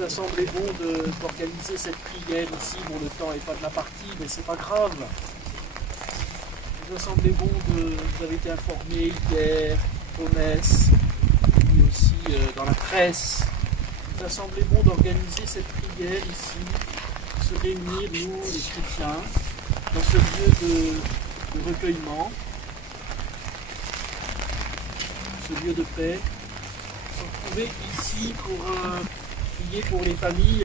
nous a semblé bon d'organiser cette prière ici. Bon, le temps n'est pas de la partie, mais c'est pas grave. Il nous a semblé bon vous avez été informés hier aux messes, puis aussi dans la presse. Il nous a semblé bon d'organiser cette prière ici, de se réunir, nous, les chrétiens, dans ce lieu de recueillement, ce lieu de paix. Se retrouver ici pour prier pour les familles.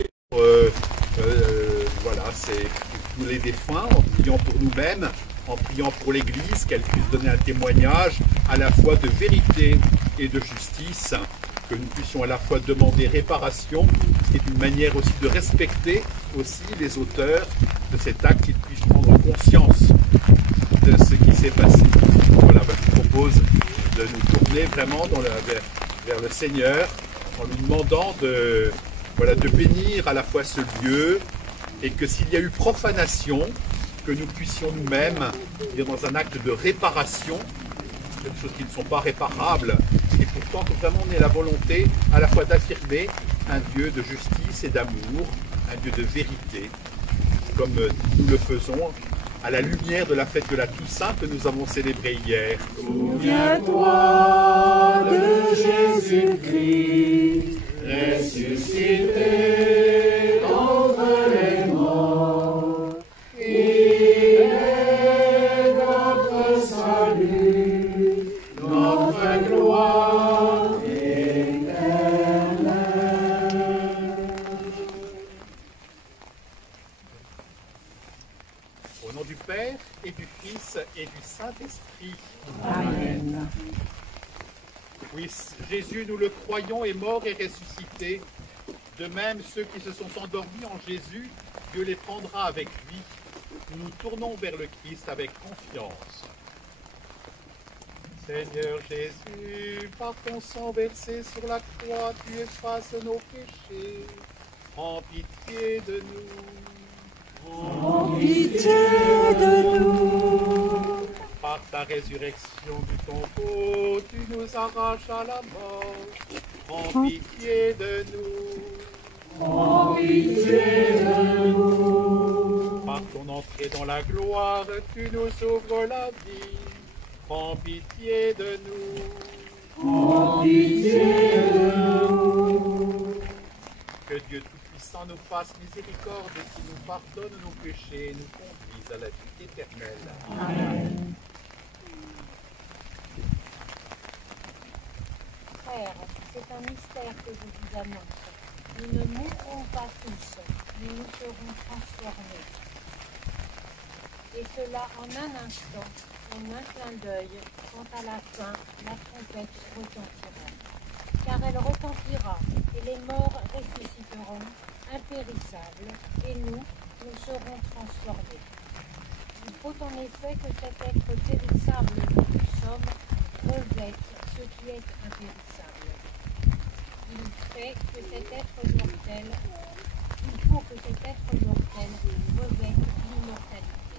Voilà, c'est tous les défunts, en priant pour nous-mêmes, en priant pour l'Église, qu'elle puisse donner un témoignage à la fois de vérité et de justice, que nous puissions à la fois demander réparation, et une manière aussi de respecter aussi les auteurs de cet acte, qu'ils puissent prendre conscience de ce qui s'est passé. Voilà, je vous propose de nous tourner vraiment vers le Seigneur, en lui demandant de bénir à la fois ce lieu, et que s'il y a eu profanation, que nous puissions nous-mêmes, dans un acte de réparation, des choses qui ne sont pas réparables, et pourtant que vraiment on ait la volonté à la fois d'affirmer un Dieu de justice et d'amour, un Dieu de vérité, comme nous le faisons à la lumière de la fête de la Toussaint que nous avons célébrée hier. Souviens-toi de Jésus-Christ, ressuscité d'entre les morts. Il est notre salut, notre gloire éternelle. Au nom du Père et du Fils et du Saint-Esprit. Amen. Oui, Jésus, nous le croyons, est mort et ressuscité. De même, ceux qui se sont endormis en Jésus, Dieu les prendra avec lui. Nous nous tournons vers le Christ avec confiance. Seigneur Jésus, par ton sang versé sur la croix, tu effaces nos péchés. Prends pitié de nous. Prends pitié de nous. Par ta résurrection du tombeau, tu nous arraches à la mort. Prends pitié de nous. Prends pitié de nous. Par ton entrée dans la gloire, tu nous ouvres la vie. Prends pitié de nous. Prends pitié de nous. Que Dieu Tout-Puissant nous fasse miséricorde et qu'il nous pardonne nos péchés et nous conduise à la vie éternelle. Amen. Frères, c'est un mystère que je vous annonce. Nous ne mourrons pas tous, mais nous serons transformés. Et cela en un instant, en un clin d'œil, quand à la fin, la trompette retentira. Car elle retentira, et les morts ressusciteront, impérissables, et nous serons transformés. Il faut en effet que cet être périssable que nous sommes revête ce qui est impérissable. Il faut que cet être mortel revête l'immortalité.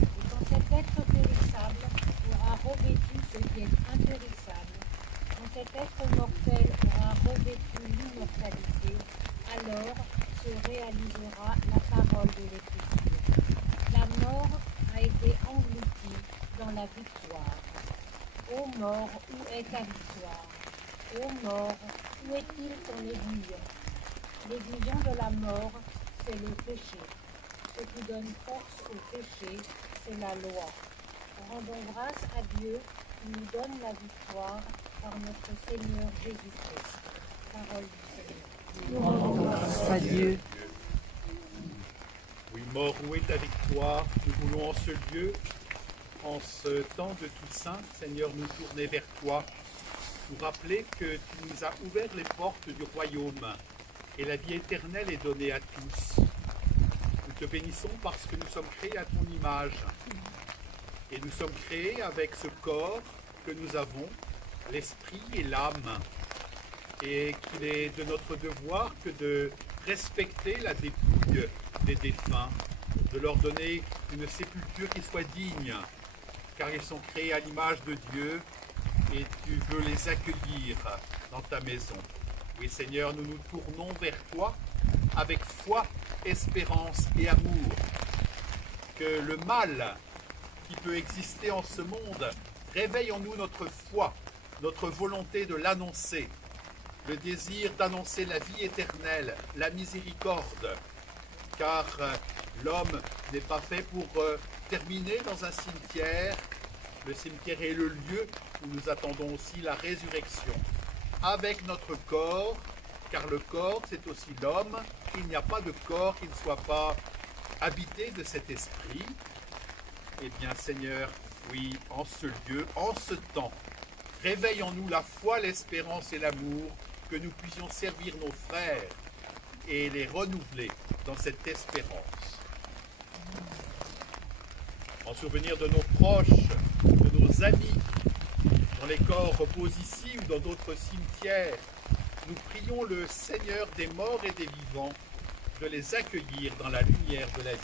Et quand cet être périssable aura revêtu ce qui est impérissable, quand cet être mortel aura revêtu l'immortalité, alors se réalisera la parole de l'Écriture. La mort a été engloutie dans la victoire. Ô mort, où est ta victoire? Ô mort, où est-il ton aiguillon? L'aiguillon de la mort, c'est le péché. Ce qui donne force au péché, c'est la loi. Rendons grâce à Dieu qui nous donne la victoire par notre Seigneur Jésus-Christ. Parole du Seigneur. Rendons grâce à Dieu. Oui, mort, où est ta victoire? Nous voulons en ce lieu, en ce temps de Toussaint, Seigneur, nous tourner vers toi, nous rappeler que tu nous as ouvert les portes du royaume et la vie éternelle est donnée à tous. Nous te bénissons parce que nous sommes créés à ton image et nous sommes créés avec ce corps que nous avons, l'esprit et l'âme, et qu'il est de notre devoir que de respecter la dépouille des défunts, de leur donner une sépulture qui soit digne, car ils sont créés à l'image de Dieu et tu veux les accueillir dans ta maison. Oui Seigneur, nous nous tournons vers toi avec foi, espérance et amour. Que le mal qui peut exister en ce monde réveille en nous notre foi, notre volonté de l'annoncer, le désir d'annoncer la vie éternelle, la miséricorde, car l'homme n'est pas fait pour terminer dans un cimetière. Le cimetière est le lieu où nous attendons aussi la résurrection, avec notre corps, car le corps c'est aussi l'homme. Il n'y a pas de corps qui ne soit pas habité de cet esprit. Eh bien Seigneur, oui, en ce lieu, en ce temps, réveille en nous la foi, l'espérance et l'amour, que nous puissions servir nos frères et les renouveler dans cette espérance. En souvenir de nos proches, de nos amis, dont les corps reposent ici ou dans d'autres cimetières, nous prions le Seigneur des morts et des vivants de les accueillir dans la lumière de la vie.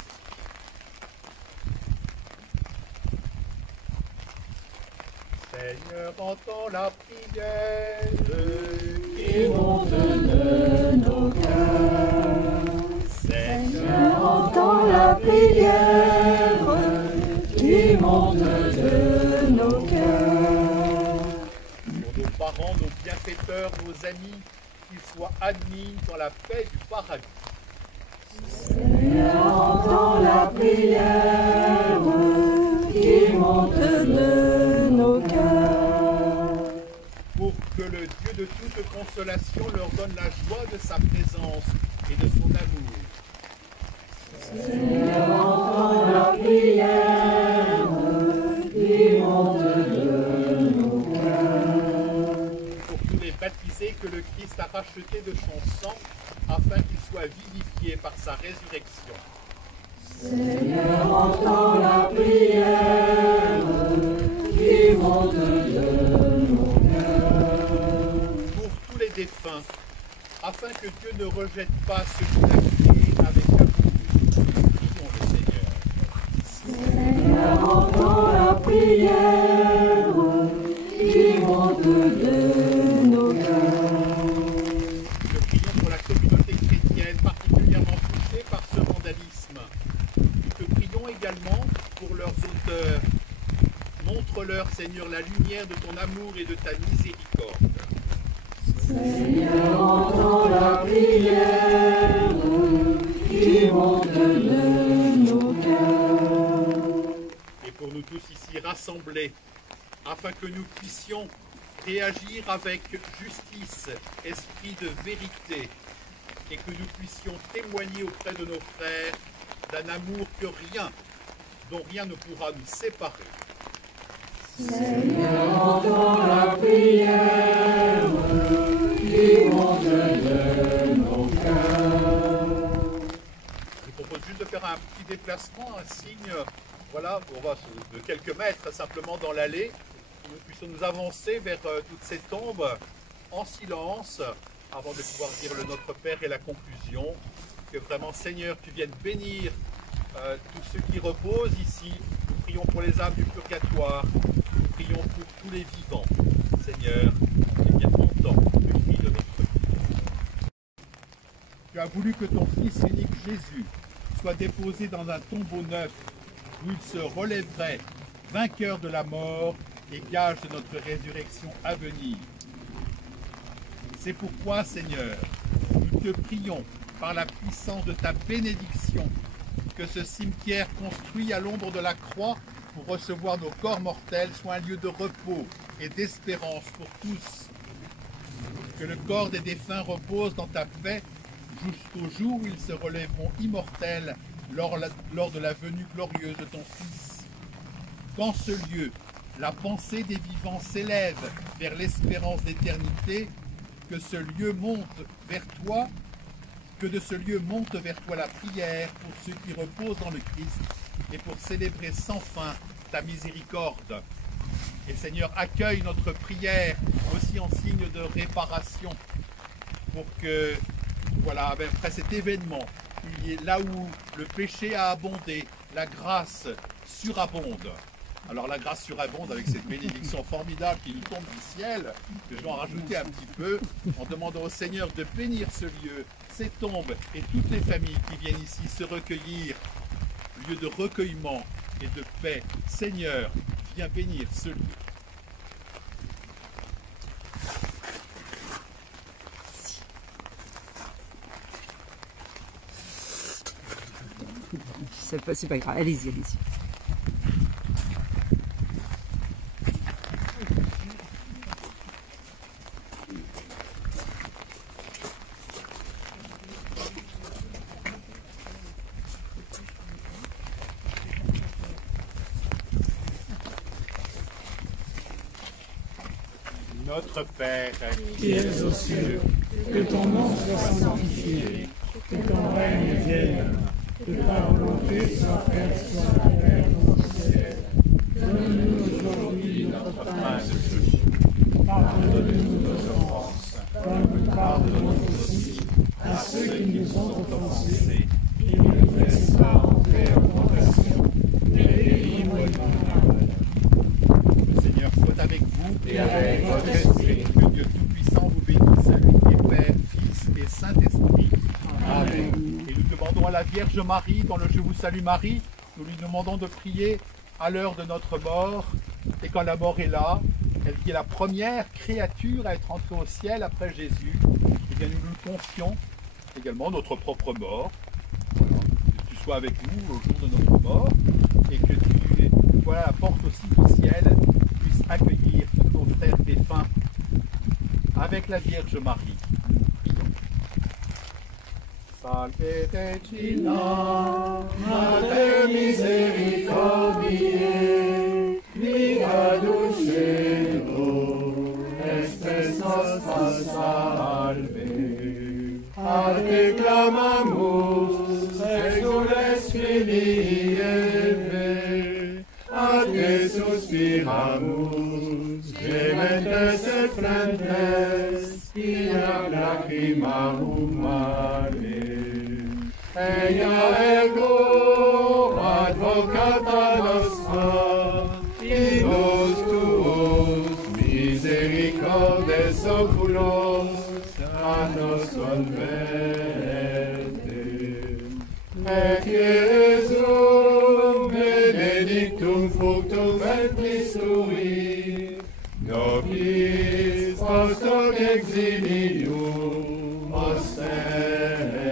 Seigneur, entends la prière qui monte de nos cœurs. Seigneur, entends la prière qui monte de nos cœurs. Pour nos parents, nos bienfaiteurs, nos amis, qu'ils soient admis dans la paix du paradis. Seigneur, entends la prière qui monte de nos cœurs. Pour que le Dieu de toute consolation leur donne la joie de sa présence et de son amour. Seigneur, entends la prière qui monte de nos cœurs. Pour tous les baptisés que le Christ a rachetés de son sang, afin qu'ils soient vivifiés par sa résurrection. Seigneur, entends la prière qui monte de nos cœurs. Pour tous les défunts, afin que Dieu ne rejette pas ceux qu'il a créés avec amour. Prions le Seigneur. Seigneur, entends la prière qui monte de nos cœurs. Nous prions pour la communauté chrétienne particulièrement touchée par ce vandalisme. Nous te prions également pour leurs auteurs. Montre-leur, Seigneur, la lumière de ton amour et de ta miséricorde. Seigneur, entends la prière qui monte de nos cœurs. Et pour nous tous ici rassemblés, afin que nous puissions réagir avec justice, esprit de vérité, et que nous puissions témoigner auprès de nos frères d'un amour dont rien ne pourra nous séparer. Seigneur, entends la prière qui monte de nos cœurs. Je vous propose juste de faire un petit déplacement, un signe, voilà, on va de quelques mètres simplement dans l'allée, que nous puissions nous avancer vers toutes ces tombes en silence, avant de pouvoir dire le Notre Père et la conclusion. Que vraiment, Seigneur, tu viennes bénir tous ceux qui reposent ici. Nous prions pour les âmes du purgatoire. Nous prions pour tous les vivants. Seigneur, et bien entends le cri de notre vie. Tu as voulu que ton Fils unique Jésus soit déposé dans un tombeau neuf où il se relèverait, vainqueur de la mort et gage de notre résurrection à venir. C'est pourquoi, Seigneur, nous te prions par la puissance de ta bénédiction que ce cimetière construit à l'ombre de la croix pour recevoir nos corps mortels soit un lieu de repos et d'espérance pour tous. Que le corps des défunts repose dans ta paix jusqu'au jour où ils se relèveront immortels lors de la venue glorieuse de ton Fils. Qu'en ce lieu, la pensée des vivants s'élève vers l'espérance d'éternité, que ce lieu monte vers toi, que de ce lieu monte vers toi la prière pour ceux qui reposent dans le Christ et pour célébrer sans fin ta miséricorde. Et Seigneur, accueille notre prière aussi en signe de réparation pour que, voilà, après cet événement, il y ait là où le péché a abondé, la grâce surabonde. Alors la grâce surabonde avec cette bénédiction formidable qui nous tombe du ciel. Je vais en rajouter un petit peu en demandant au Seigneur de bénir ce lieu, ces tombes et toutes les familles qui viennent ici se recueillir, lieu de recueillement et de paix. Seigneur, viens bénir ce lieu. C'est pas grave, allez-y, allez-y. Notre Père, qui es aux cieux, que ton nom soit sanctifié, que ton règne vienne, que ta volonté soit faite sur la terre comme au ciel. Donne-nous aujourd'hui notre pain de ce jour. Pardonne-nous nos offenses, comme nous pardonnons aussi à ceux qui nous ont offensés. Et ne nous laisse pas entrer en tentation, mais délivre-nous du mal. le Seigneur soit avec vous Et avec votre esprit. Que Dieu Tout-Puissant vous bénisse, lui qui est Père, Fils et Saint-Esprit. Amen. Et nous demandons à la Vierge Marie, dans le Je vous salue Marie, nous lui demandons de prier à l'heure de notre mort, et quand la mort est là, elle qui est la première créature à être entrée au ciel après Jésus, et bien nous nous confions également notre propre mort. Voilà. Que tu sois avec nous au jour de notre mort, et que tu, voilà, la porte aussi du ciel, puisse accueillir tous nos frères défunts avec la Vierge Marie. Prions. Salve Regina, Mater misericordiae, via dulcedo, espes nostra salve. A te clamamus, exules Filii Eve, a te suspiramus, gementes et frementes, in ac lacrimam mare. Ea ego advocata nostra, in nos tuos misericordes oculos, a nos converte. Et Iesum benedictum fructum ventris tui, nobis post hoc exilium ostende.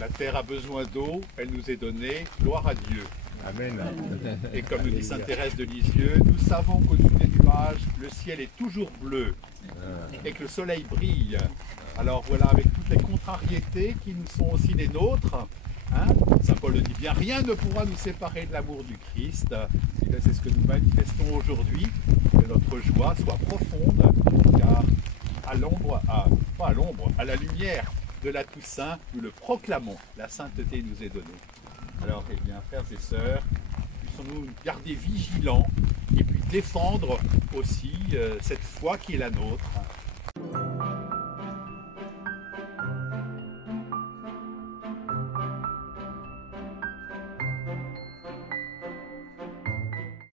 La terre a besoin d'eau, elle nous est donnée, gloire à Dieu. Amen. Et comme nous dit Sainte Thérèse de Lisieux, nous savons qu'au-dessus des nuages, le ciel est toujours bleu et que le soleil brille. Alors voilà, avec toutes les contrariétés qui nous sont aussi les nôtres, hein, Saint Paul le dit bien, rien ne pourra nous séparer de l'amour du Christ. Et bien, c'est ce que nous manifestons aujourd'hui, que notre joie soit profonde, car à l'ombre, pas à l'ombre, à la lumière de la Toussaint, nous le proclamons, la sainteté nous est donnée. Alors, eh bien, frères et sœurs, puissons-nous garder vigilants et puis défendre aussi cette foi qui est la nôtre,